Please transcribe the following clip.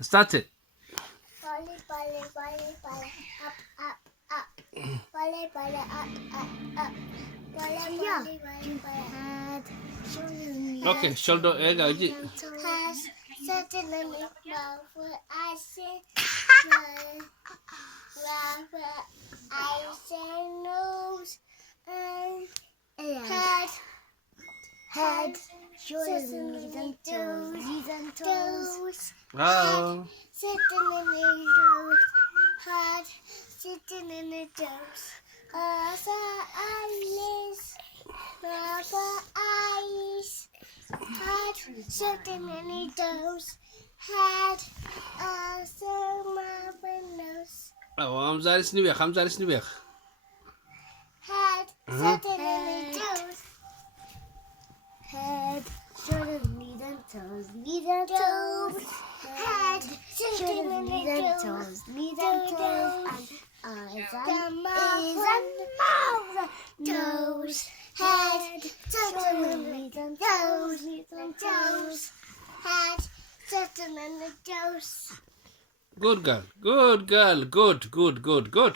Start it. Polly, polly, polly, polly, up, up, up. Polly, polly, up, up, up. Polly, polly, polly, polly. Head, shoulder, Okay, shoulder egg aji. has certainly powerful eyes, powerful eyes and nose and head, shoulders and toes, Wow. sitting in the toes, head, sitting in the toes, also eyes, head, sitting in the toes, head, also my nose, Hamza isnibek. head, sitting in the toes, Head, shoulders, knees and toes, head, shoulders, knees and toes, and eyes and ears and mouth, nose, head, sitting in the toes, head, sitting in the toes. Good girl. Good girl. Good.